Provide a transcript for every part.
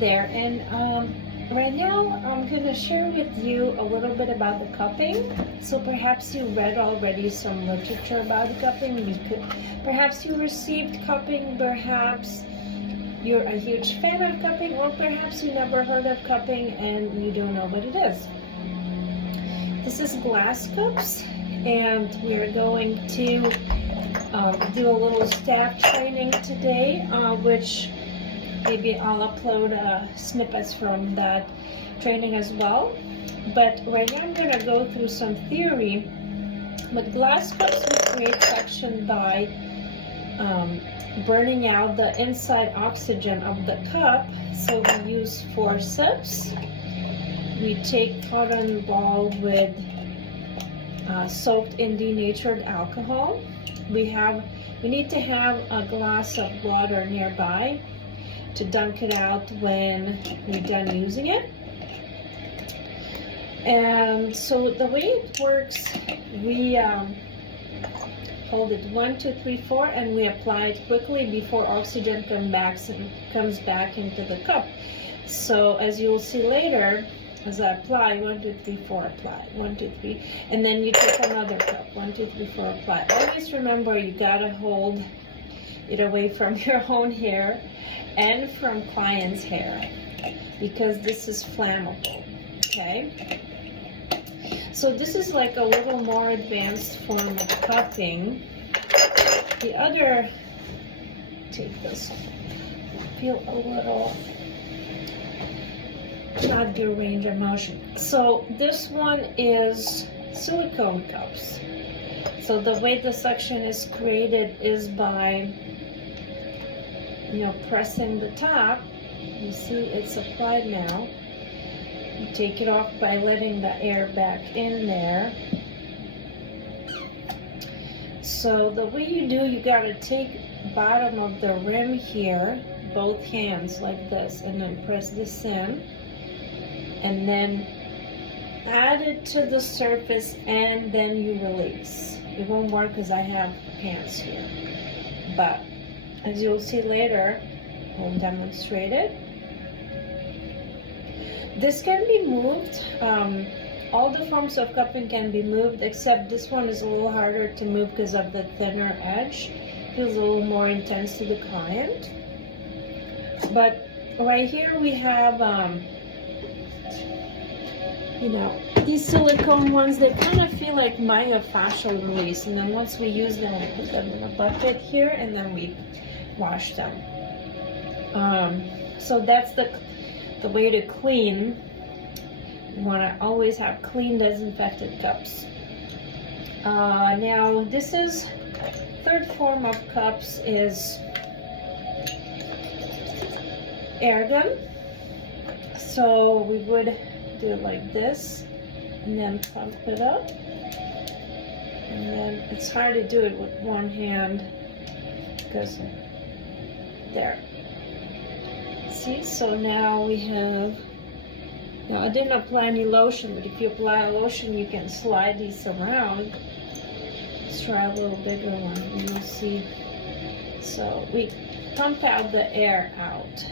there, and right now I'm going to share with you a little bit about the cupping. So perhaps you read already some literature about cupping. Perhaps you received cupping, perhaps you're a huge fan of cupping, or perhaps you never heard of cupping and you don't know what it is. This is glass cups, and we're going to do a little staff training today, which maybe I'll upload snippets from that training as well. But right now I'm going to go through some theory. But glass cups we create suction by burning out the inside oxygen of the cup. So we use forceps. We take cotton ball with soaked in denatured alcohol. We need to have a glass of water nearby to dunk it out when we're done using it. And so the way it works, we hold it 1, 2, 3, 4, and we apply it quickly before oxygen comes back into the cup. So as you'll see later, as I apply, 1, 2, 3, 4, apply, 1, 2, 3, and then you take another cup, 1, 2, 3, 4, apply. Always remember, you gotta hold it away from your own hair and from client's hair, because this is flammable, okay? So this is like a little more advanced form of cupping. The other, take this, feel a little, not your range of motion. So this one is silicone cups. So the way the suction is created is by, pressing the top. You see it's applied now. You take it off by letting the air back in there. So the way you do, you gotta take bottom of the rim here, both hands like this, and then press this in, and then add it to the surface, and then you release. It won't work because I have pants here, but as you'll see later, I'll demonstrate it. This can be moved. All the forms of cupping can be moved, except this one is a little harder to move because of the thinner edge. Feels a little more intense to the client. But right here we have, these silicone ones. They kind of feel like myofascial release. And then once we use them, we put them in a bucket here, and then we wash them. So that's the way to clean. You want to always have clean, disinfected cups. Now this is third form of cups is air gun. So we would do it like this, and then pump it up. And then it's hard to do it with one hand because there. See, so now we have, I didn't apply any lotion, but if you apply a lotion, you can slide these around. Let's try a little bigger one, and you'll see. So we pump out the air out.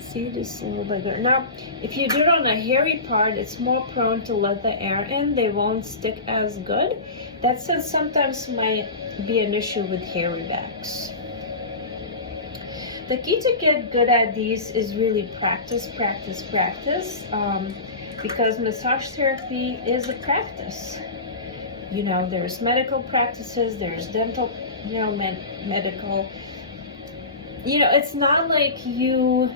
See, this is a little bigger. Now, if you do it on a hairy part, it's more prone to let the air in. They won't stick as good. That sometimes might be an issue with hairy backs. The key to get good at these is really practice, practice, practice, because massage therapy is a practice. There's medical practices, there's dental, medical. It's not like you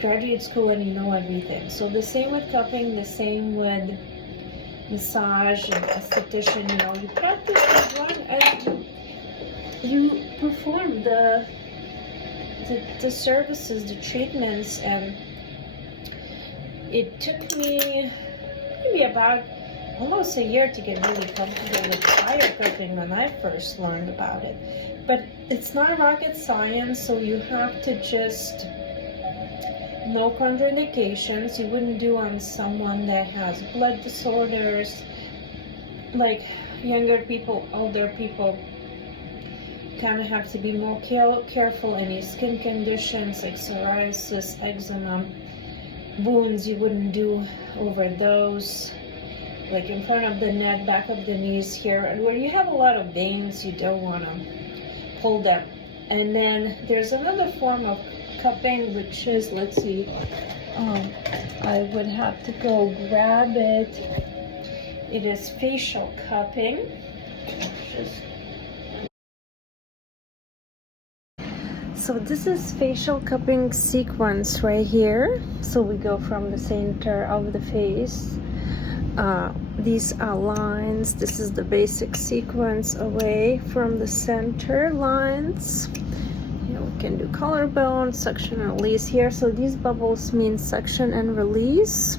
graduate school and you know everything. So the same with cupping, the same with massage and esthetician. You practice, you run, and you perform the services, the treatments. And it took me maybe about almost a year to get really comfortable with fire cupping when I first learned about it. But it's not rocket science, so you have to just no contraindications. You wouldn't do on someone that has blood disorders, like younger people, older people. kind of have to be more careful. Any skin conditions like psoriasis, eczema, wounds, you wouldn't do over those. Like in front of the neck, back of the knees here, and where you have a lot of veins, you don't want to pull them. And then there's another form of cupping, which is, let's see, I would have to go grab it. It is facial cupping. So this is facial cupping sequence right here. So we go from the center of the face. These are lines. This is the basic sequence away from the center lines. You know, we can do collarbone, suction and release here. So these bubbles mean suction and release.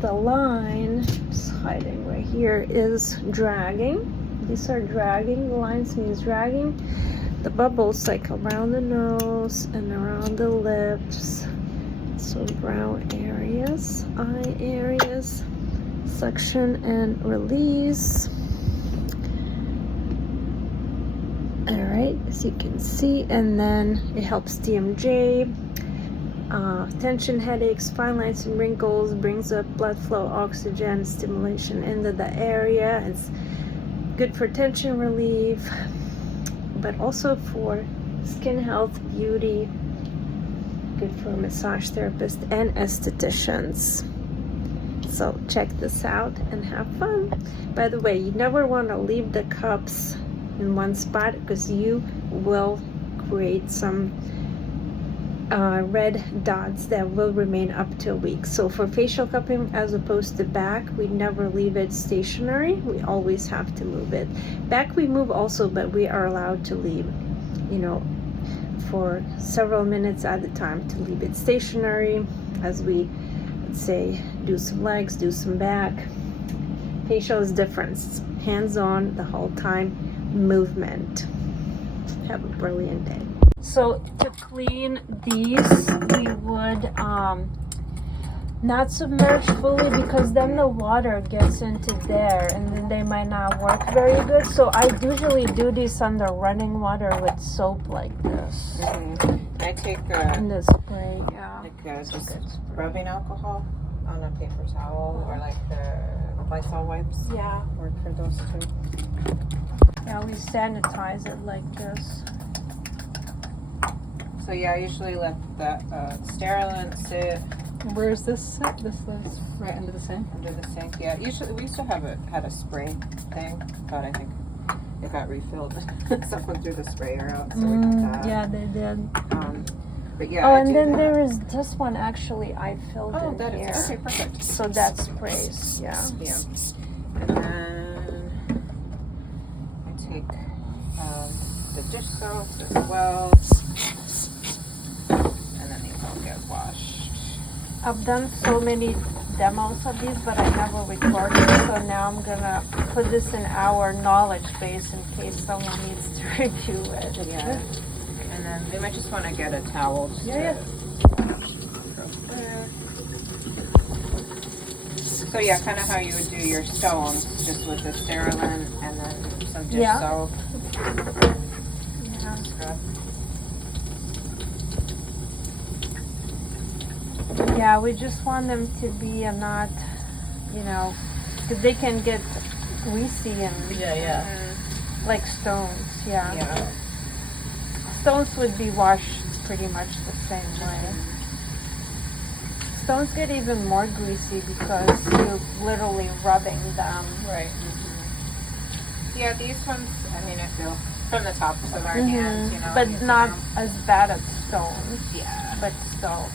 The line, it's hiding right here, is dragging. These are dragging. The lines means dragging. The bubbles like around the nose and around the lips. So brow areas, eye areas, suction and release. All right, as you can see, and then it helps TMJ, tension, headaches, fine lines and wrinkles, brings up blood flow, oxygen, stimulation into the area. It's good for tension relief, but also for skin health, beauty, good for massage therapists and estheticians. So check this out and have fun. By the way, you never want to leave the cups in one spot because you will create some red dots that will remain up to a week. So for facial cupping, as opposed to back, we never leave it stationary. We always have to move it. Back we move also, but we are allowed to leave, you know, for several minutes at a time, to leave it stationary as we, let's say, do some legs, do some back. Facial is different. Hands on the whole time, movement. Have a brilliant day. So to clean these, we would not submerge fully, because then the water gets into there and then they might not work very good. So I usually do these under running water with soap like this. I take And the spray, yeah. just rubbing alcohol on a paper towel, or like the Lysol wipes. Yeah. Work for those too. Yeah, we sanitize it like this. So yeah, I usually let that sterilant sit. Where's this sit? This is right under the sink. Under the sink, yeah. Usually we used to have had a spray thing, but I think it got refilled. Someone threw the sprayer out, so we got that. Yeah, they did. But yeah. Oh, and then there is this one actually I filled in that here. is okay, perfect. So that sprays, yeah. Yeah. And then I take the dish soap as well, and then these all get washed. I've done so many demos of these, but I never recorded, so now I'm gonna put this in our knowledge base in case someone needs to review it. Yeah. And then they might just want to get a towel. Yeah. So yeah, kind of how you would do your stones, just with the sterilant and then some dish soap. Yeah. Scrub. Yeah, we just want them to be not, you know, because they can get greasy and like stones. Yeah. Stones would be washed pretty much the same way. Stones get even more greasy because you're literally rubbing them. Right. Yeah, these ones, I mean, I feel from the tops of our hands, you know. But not as bad as stones. Yeah. But still.